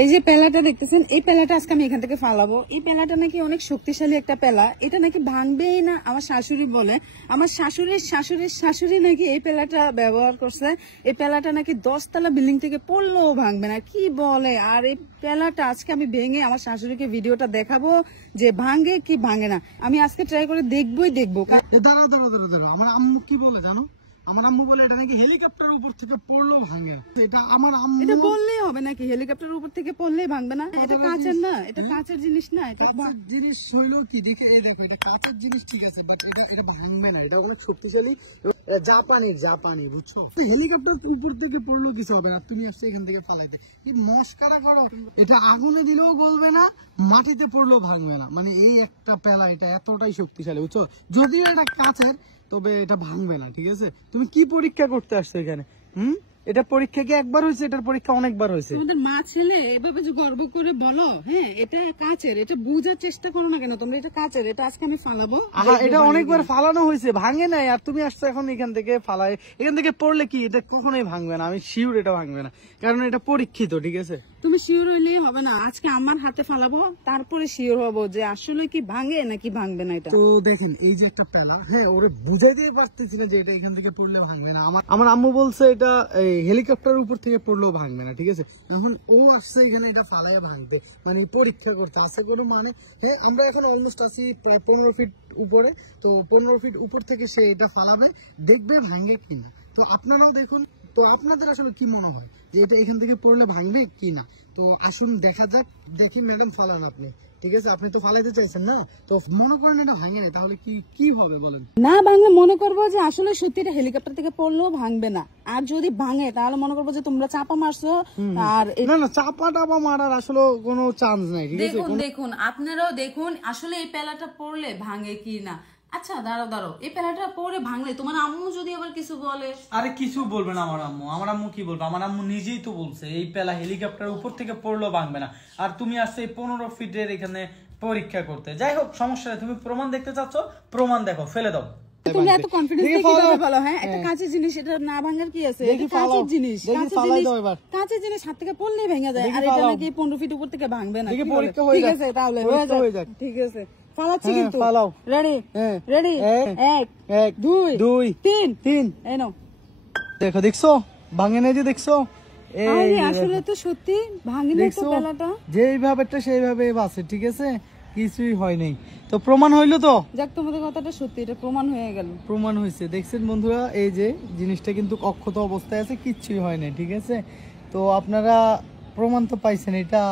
এই যে পেলাটা দেখতেছেন, এই পেলাটা আজকে আমি এখান থেকে ফালাবো। এই পেলাটা নাকি অনেক শক্তিশালী একটা পেলা, এটা নাকি ভাঙবেই না। আমার শাশুড়ি বলে, আমার শাশুড়ি নাকি এই পেলাটা ব্যবহার করছে। এই পেলাটা নাকি 10 তলা বিল্ডিং থেকে পড়লেও ভাঙবে না, কি বলে। আর এই পেলাটা আজকে আমি ভেঙে আমার শাশুড়িকে ভিডিওটা দেখাবো যে ভাঙে কি ভাঙে না। আমি আজকে ট্রাই করে দেখবো। দাঁড়া, আমার আম্মু কি বলে জানো? আমার আম্মু বলে এটা নাকি হেলিকপ্টারের উপর থেকে পড়লেও ভাঙে। এটা আমার আম্মু, এটা বললেই হবে নাকি হেলিকপ্টারের উপর থেকে পড়লেই ভাঙবে না? এটা কাঁচের না, এটা কাঁচের জিনিস না, এটা জিনিস হইলো কি, দেখে এই দেখো, এটা কাঁচের জিনিস ঠিক আছে, বাট এটা ভাঙবে না। এটা অনেক শক্তিশালী, জাপানি বুঝছো। হেলিকপ্টার উপর থেকে পড়লেও কিছু হবে না, তুমি আসছে এখান থেকে ফালাইতে কি মস্কারা করো। এটা আগুনে দিলেও গলবে না, মাটিতে পড়লেও ভাঙবে না। মানে এই একটা পেলা, এটা এতটাই শক্তিশালী বুঝছো। যদিও এটা কাঁচের, তবে এটা ভাঙবে না, ঠিক আছে। তুমি কি পরীক্ষা করতে আসছো এখানে? এটা পরীক্ষা কি একবার হয়েছে? এটার পরীক্ষা অনেকবার হয়েছে। তোমাদের মা ছেলে এভাবে যে গর্ব করে বলো, হ্যাঁ এটা কাঁচের, এটা বুঝার চেষ্টা করো না কেন তোমরা? এটা কাঁচের, এটা আজকে আমি ফালাবো। এটা অনেকবার ফালানো হয়েছে, ভাঙে নাই। আর তুমি আসছো এখন এখান থেকে ফালাই, এখান থেকে পড়লে কি এটা কখনোই ভাঙবে না। আমি শিওর এটা ভাঙবে না, কারণ এটা পরীক্ষিত, ঠিক আছে। তুমি শিওর হইলেই হবে না, আজকে আমার হাতে ফালাবো, তারপরে শিওর হবো যে আসলে কি ভাঙে নাকি ভাঙবে না। এটা তো দেখেন, এই যে একটা পেলা, হ্যাঁ ওরে বুঝাই দিয়ে পারতেছি না যে এটা এখান থেকে পড়লে ভাঙবে না। আমার আম্মু বলছে এটা হেলিকপ্টারের উপর থেকে পড়লেও ভাঙবে না, ঠিক আছে। এখন ও আসছে এখানে এটা ফালাইয়া ভাঙবে, মানে পরীক্ষা করতে আসছে কোনো মানে। হ্যাঁ, আমরা এখন অলমোস্ট আছি প্রায় 15 ফিট উপরে। তো 15 ফিট উপর থেকে সে এটা ফালাবে, দেখবে ভাঙে কিনা। তো আপনারাও দেখুন, তো আপনাদের আসলে কি মনে হয় যে এটা এখান থেকে পড়লে ভাঙবে কিনা? তো আসুন দেখা যাক। দেখি ম্যাডাম, ফালান আপনি, ঠিক আছে। আপনি তো ফালাইতে চাইছেন না, তো মনে করেন এটা ভাঙে না, তাহলে কি হবে বলেন? না ভাঙলে মনে করবো যে আসলে সত্যি এটা হেলিকপ্টার থেকে পড়লেও ভাঙবে না। আর যদি ভাঙে তাহলে মনে করবো যে তোমরা চাপা মারছো। আর না, চাপা টাপা মারার আসলে কোনো চান্স নাই, ঠিক আছে। দেখুন আপনারাও দেখুন আসলে এই পেলাটা পড়লে ভাঙে কি না। আচ্ছা দাঁড়াও, এই পেলাটা পড়ে ভাঙলে তোমার আম্মু যদি আবার কিছু বলে? আরে কিছু বলবে না আমার আম্মু কি বলবে? আমার আম্মু নিজেই তো বলছে এই পেলা হেলিকপ্টার উপর থেকে পড়লেও ভাঙবে না। আর তুমি আসছে 15 ফিটের এখানে পরীক্ষা করতে। যাই হোক, সমস্যা নেই। তুমি প্রমাণ দেখতে চাচ্ছ, প্রমাণ দেখো, ফেলে দাও। তুমি এত কনফিডেন্স কিভাবে বলো? হ্যাঁ, এটা কাঁচের জিনিস, এটা না ভাঙার কি আছে? এটা কাঁচের জিনিস, কাঁচের জিনিস হাত থেকে পড়লেই ভেঙে যায়। আর এটা নাকি 15 ফিট উপর থেকে ভাঙবে না। ঠিক আছে, তাহলে হয়ে যাক। ঠিক আছে, ফালাচ্ছি কিন্তু। রেডি? 1 2 3 এই নাও। দেখছো ভাঙে না, যে দেখছো আসলে তো সত্যি ভাঙেনি তো পেলাটা। যেইভাবেটা সেইভাবে আছে, ঠিক আছে, কিছুই হয় নাই। তো প্রমাণ হইলো তো। যাক, তোমাদের কথাটা সত্যি, এটা প্রমাণ হয়ে গেল। প্রমাণ হয়েছে, দেখছেন বন্ধুরা। এই যে জিনিসটা কিন্তু অক্ষত অবস্থায় আছে, কিচ্ছুই হয় নাই, ঠিক আছে। তো আপনারা প্রমাণ তো পাইছেন এটা।